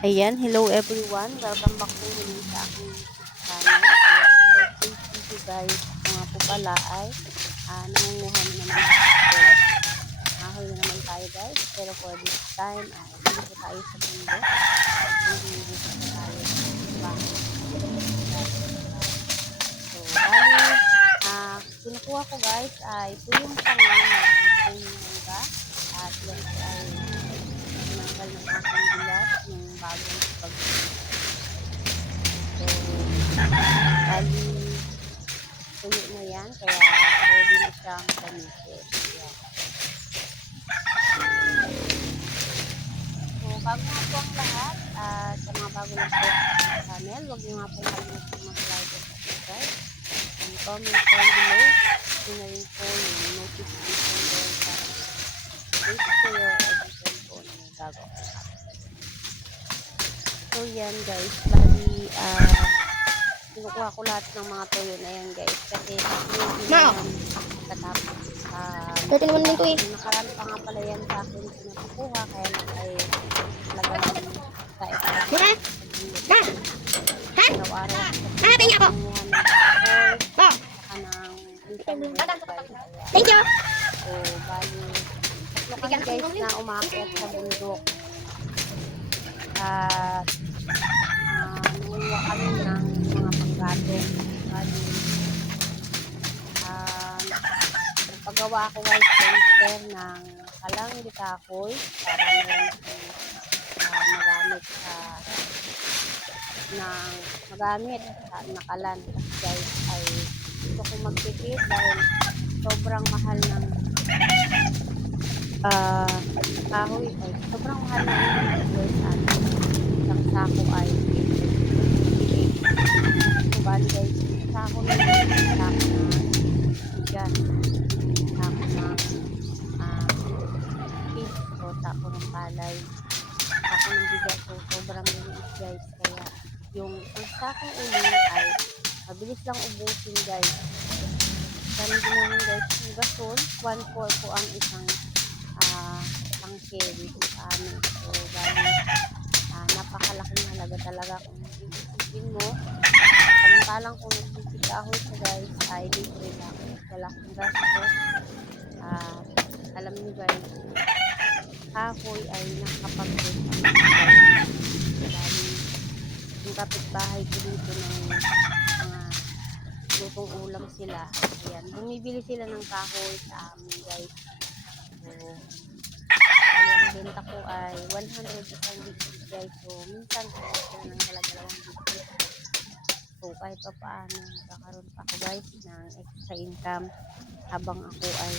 Ayan, hello everyone. Welcome back po muli sa aking channel. Ayan, for today's video guys, ako nga po pala ay nangunguha na naman ako. Ahoy na naman tayo guys. Pero for this time, hindi po tayo sa mundo. Hindi po tayo sa bahay. So, bali, kinukuha ko guys ay ito yung tanga ng mangga. At yan po ay tinanggal ng aking bilas yung bagong pag. So, bali, tuyo na yan. Kaya, ready na siyang gamitin. Yan. So, bago nga po ang lahat, sa mga bago na po sa channel, huwag niyo nga po kalimutan mag-like at subscribe. And comment down below. Yun na rin po yung notification bell para update kayo every time po na may bago ang upload. So, yan guys. Bali, kinukuha ko lahat ng mga tuyo na yan guys. Kasi hindi na yan katapos. Dati naman din ito eh. Nakaraan pa nga pala yan sa akin pinakukuha. Kaya lang ay talaga lang sa Diba? Ma! Ha? araw-araw. Hanapin niya ako. Kinukuha ng kahoy. Oh, Saka ng isang guys. thank you. So, bali, tatlo kami guys na umakyat sa bundok. At nanguha kami ng mga panggato. Bali, nagpagawa ako guys fencer ng kalang kahoy para meron akong magamit sa nakalan. Kasi guys ay gusto kong magtipid dahil sobrang mahal ng kahoy ay sobrang mahal ng guys at isang sako ay so bali guys sako na sako na bigas sako ng fish o sako ng palay sako ng bigas so sobrang linis guys kaya yung ang sakong uli ay mabilis lang ubusin guys dami din namin guys yung gasol 1/4 po ang isang carry sa amin. So, dahil napakalaking halaga talaga kung isipin mo. Samantalang kung nagsisikahoy sa guys, ay libre lang. Wala kang gastos. Alam niyo guys, kahoy ay nakapag-good ang guys. Dahil yung kapitbahay ko dito ng mga lutong ulam sila. Ayan, bumibili sila ng kahoy sa amin guys. So, ang benta ko ay 100 isang bigis guys. So, minsan sila ng dalawang bigis. So, kahit pa paano, nakakaroon pa ako guys ng extra income habang ako ay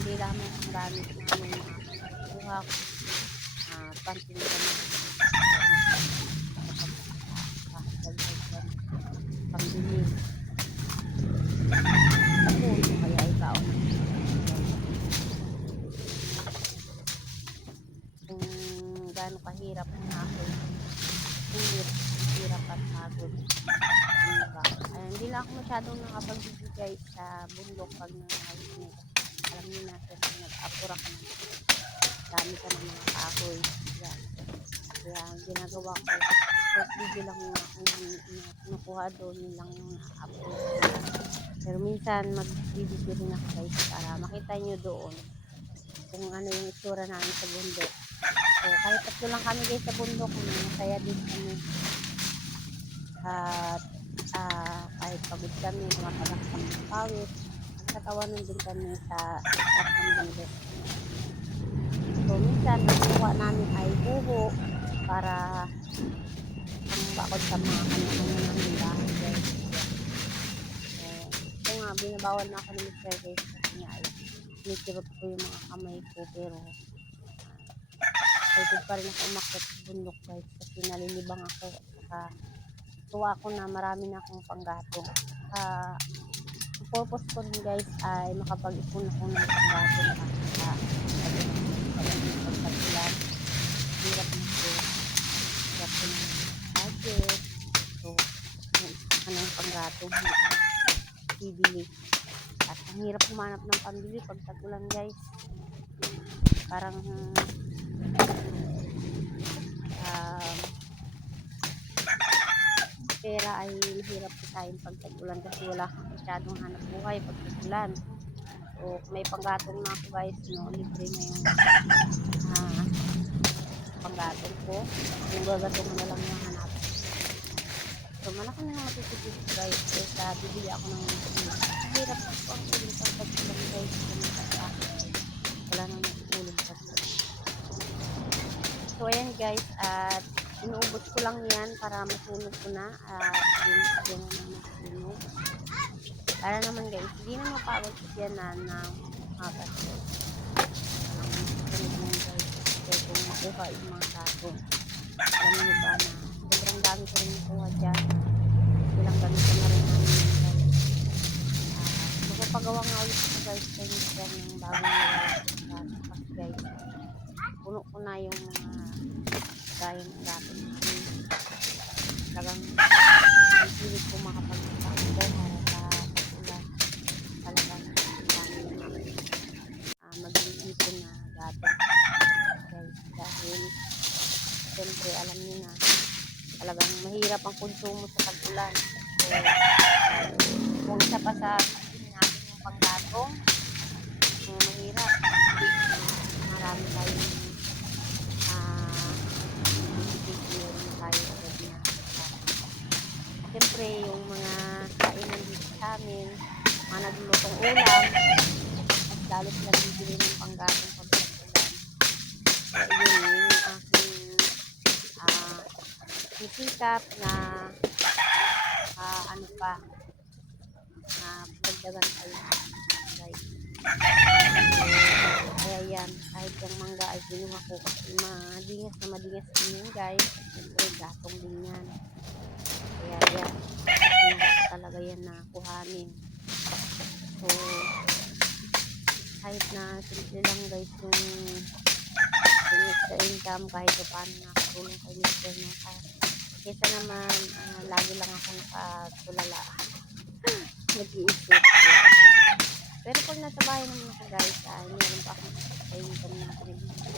hindi lamang ang gamit namin kuha ko pantindan pambili tapos kaya ay baon gaano kahirap ang ako hirap at pagod hindi lang ako masyadong nakapagbibigay sa bundok pag nangyayari alam niyo natin nag-apura ka na dami ka ng mga kahoy yan. Kaya ang ginagawa ko first video lang yung nakuha doon yun lang yung na-upload pero minsan mag-video rin ako guys para makita nyo doon kung ano yung itsura namin sa bundok. So, kahit tatlo lang kami guys sa bundok, masaya din kami. At kahit pagod kami, mapalakpak ng pawit, nagtatawanan din kami sa at ng bundok. So, minsan, nakuha namin ay buho para ang bakod sa mga kanya-kanya namin bahay guys. So, ito nga, binabawal na ako ng Mr. guys kasi niya ay nitirot ko yung mga kamay ko pero pwede pa rin ako umakyat sa bundok guys kasi nalilibang ako at saka tuwa ako na marami na akong panggatong. Ang purpose ko rin guys ay makapag-ipon ako ng panggatong at pagpagpagpagpagpagpagpagpag hirap na ito hirap ko ng budget so anong panggatong bibili at ang hirap humanap ng pambili pag tagulan guys parang um, pera ay mahirap kitain pag tag-ulan kasi wala kang masyadong hanap buhay pag tag-ulan. So, may panggatong na ako guys, no? Libre na yung panggatong ko. Yung gagatong mo na lang yung hanapin. So, malaki na matitipid ko guys. Kaya bibili ako ng mahirap po ang uling pag tag-ulan guys. Wala nang nag-uling pag-ulan. So, ayan guys, at inuubos ko lang yan para masunog ko na. Yun na masunog. Para naman guys, hindi na mapagod yan na magas. Sunog lang guys. Kaya kung makuha yung mga gatong. Alam niyo ba na sobrang dami ko rin makuha dyan. Ilang ganito na rin namin yun guys. Magpapagawa nga ulit ko guys kay Mr. ng bagong nilalagay sa guys. Puno ko na yung mga gaya ng gatong namin. Talagang pilit ko makapagpapako para sa pag-ulan. Talagang dami maging ipon na gatong guys. Dahil siyempre alam niyo na talagang mahirap ang konsumo sa tag-ulan. So, kung isa pa sa natin yung panggatong, mahirap. Marami tayong meron tayo agad na. Siyempre, yung mga kainan dito sa amin, mga naglulutong ulam, mas lalo sila bibili ng panggatong pag tag-ulan. So, yun yung aking sisikap na ano pa na pagdagan tayo guys. Kaya yan, kahit yung mangga ay kinuha ko kasi madingas na madingas din yan guys. Siyempre gatong din yan. Kaya yan, kinuha ko talaga yan na kuhanin. So kahit na simple lang guys yung extra income kahit pa paano nakatulong kay Mr. no. Kesa naman lagi lang ako nakatulala nag-iisip. Pero pag nasa bahay naman ako guys, meron pa akong extra income na pinag-iisip.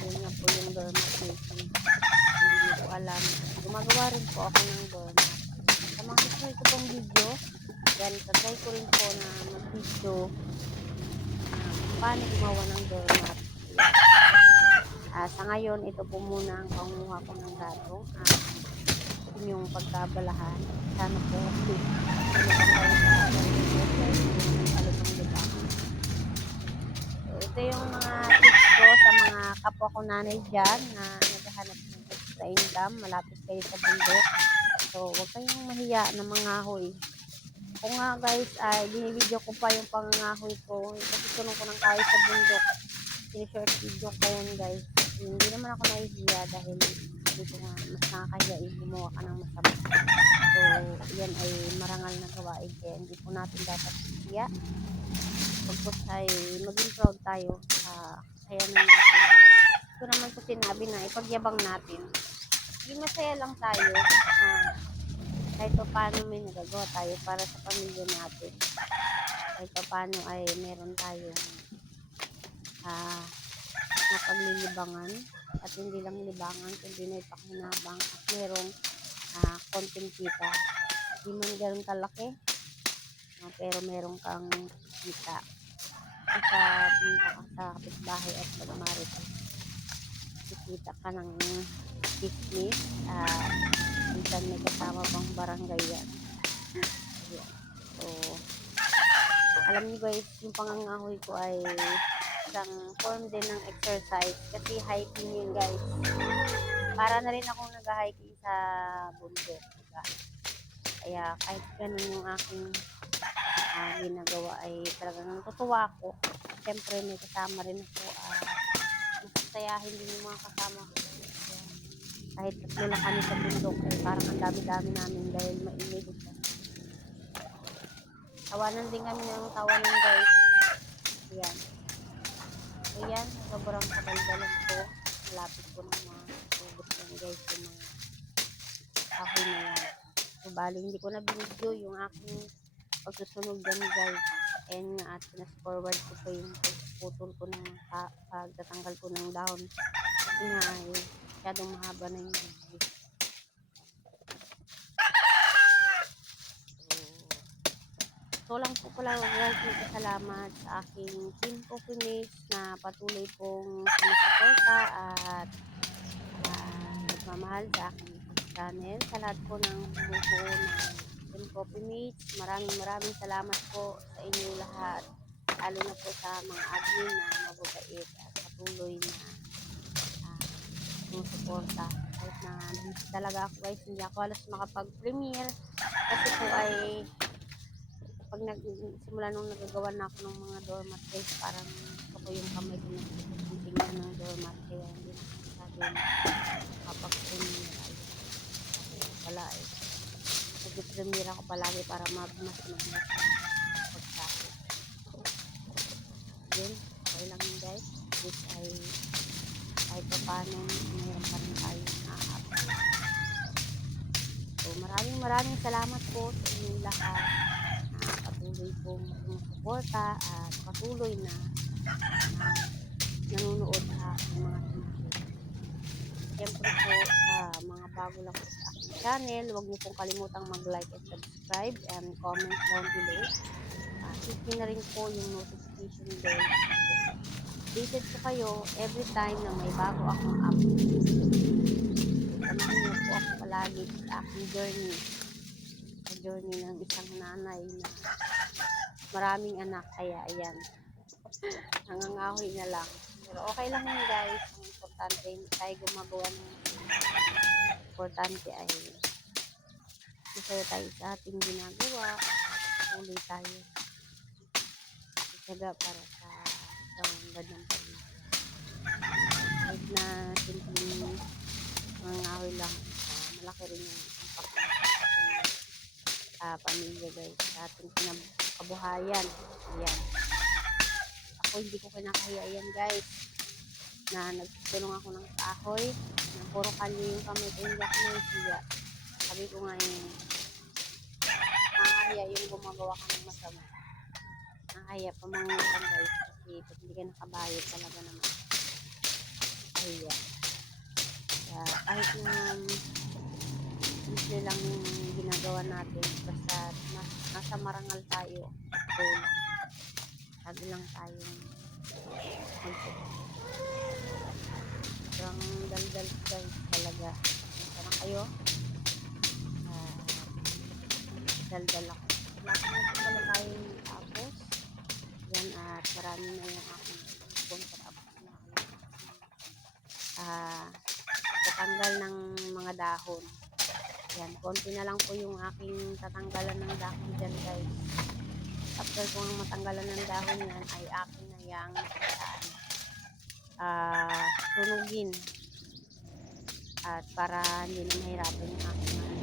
Yun nga po yung doormat making. Hindi niyo po alam. Gumagawa rin po ako ng doormat. Sa mga gusto ko pong video, yan, try ko rin po na mag-video paano gumawa ng doormat. Sa ngayon, ito po muna ang panguha ko ng gatong. Yung pagkabalahan. Sana po ito yung mga tips ko sa mga kapwa ko nanay dyan na naghahanap ng extra income. Malapit kayo sa bundok. So, huwag kayong mahiya na mangahoy. Kung nga guys, binibidyo ko pa yung pangangahoy ko. Kasi tulong ko ng kahoy sa bundok. Sinishort video ko yan guys. Hindi naman ako nahihiya dahil dito nga mas nakakahiya gumawa ka ng masama. So, yan ay marangal na gawain kaya hindi po natin dapat hiya. Pagpos ay maging proud tayo sa kakayanan natin. Ito naman po sinabi na ipagyabang natin. Hindi masaya lang tayo. Kahit pa paano may nagagawa tayo para sa pamilya natin. Kahit pa paano ay meron tayong napaglilibangan at hindi lang libangan kundi may pakinabang at merong konting kita. Di man ganun kalaki pero meron kang kita. Basta punta ka sa kapitbahay at magmarites. Kikita ka ng business. Minsan may kasama pang barangay yan. So, alam niyo guys, yung pangangahoy ko ay isang form din ng exercise kasi hiking yun guys. Para na rin akong nag-hiking sa bundok. Diba? Kaya kahit ganun yung aking ginagawa ay talagang natutuwa ako. Siyempre may kasama rin ako. Masasayahin din yung mga kasama ko. Kahit tatlo lang kami sa bundok parang ang dami-dami namin dahil mainit. Tawanan din kami ng tawanan guys. Ayan. So yan, sobrang kabaldalan ko. Malapit ko ng mga ubos yan guys. Yung mga kahoy na yan. So bali hindi ko na binidyo yung aking pagsusunog dyan guys. Ayan nga at pinas-forward ko pa yung putol ko ng pagtatanggal ko ng dahon. Kasi nga masyadong mahaba na yung video. So lang po pala guys, salamat sa aking team coffee mates na patuloy pong sumusuporta at nagmamahal sa aking channel. Sa lahat po ng bumubuo ng team coffee mates, maraming salamat po sa inyo lahat. Lalo na po sa mga admin na mababait at patuloy na sumusuporta. Kahit na busy talaga ako guys, hindi ako halos makapag-premiere kasi po ay pag simula nung nagagawa na ako ng mga doormat guys, parang ito ko yung kamay ko na tingnan ng doormat, kaya hindi na masyado makapag-premiere. Wala eh. Nag-premiere ako palagi para mas magmas na pagkakit. Yun, okay lang yun guys. This ay kahit pa paano mayroon pa rin tayo na-upload. So maraming salamat po sa inyong lahat na patuloy pong sumusuporta at patuloy na nanonood sa aking mga video. Siyempre po sa mga bago lang po sa aking channel, huwag niyo pong kalimutang mag-like and subscribe and comment down below. Hit niyo na rin po yung notification bell. Updated po kayo every time na may bago akong upload. Samahan niyo po ako palagi sa aking journey. Sa journey ng isang nanay na maraming anak. Kaya ayan, nangangahoy na lang. Pero okay lang yun guys. Ang importante tayo gumagawa ng importante ay masaya tayo sa ating ginagawa at ulit tayo isaga para sa kaunlad ng pamilya. Kahit na simpleng mangangahoy lang, malaki rin yung impact ng ating pamilya guys, sa ating kabuhayan. Ayan. Ako hindi ko kinakaya yan guys, na nagtulong ako ng kahoy na puro kanyo yung kamay ko, hindi ako naisiya. Sabi ko nga nakakaya yung gumagawa ka ng masama, nakakaya pa mga guys, kasi pag hindi ka nakabayad talaga naman kaya kahit na simple lang yung ginagawa natin, basta nasa marangal tayo, tulong sabi lang tayong sobrang daldal guys talaga. Sana kayo daldal ako. Lahat na pala tayong tapos yan, at marami na yung aking sponsor up na tatanggal ng mga dahon. Yan, konti na lang po yung aking tatanggalan ng dahon dyan guys. After kung matanggalan ng dahon yan ay akin na yung sunugin at para hindi na mahirapan yung aking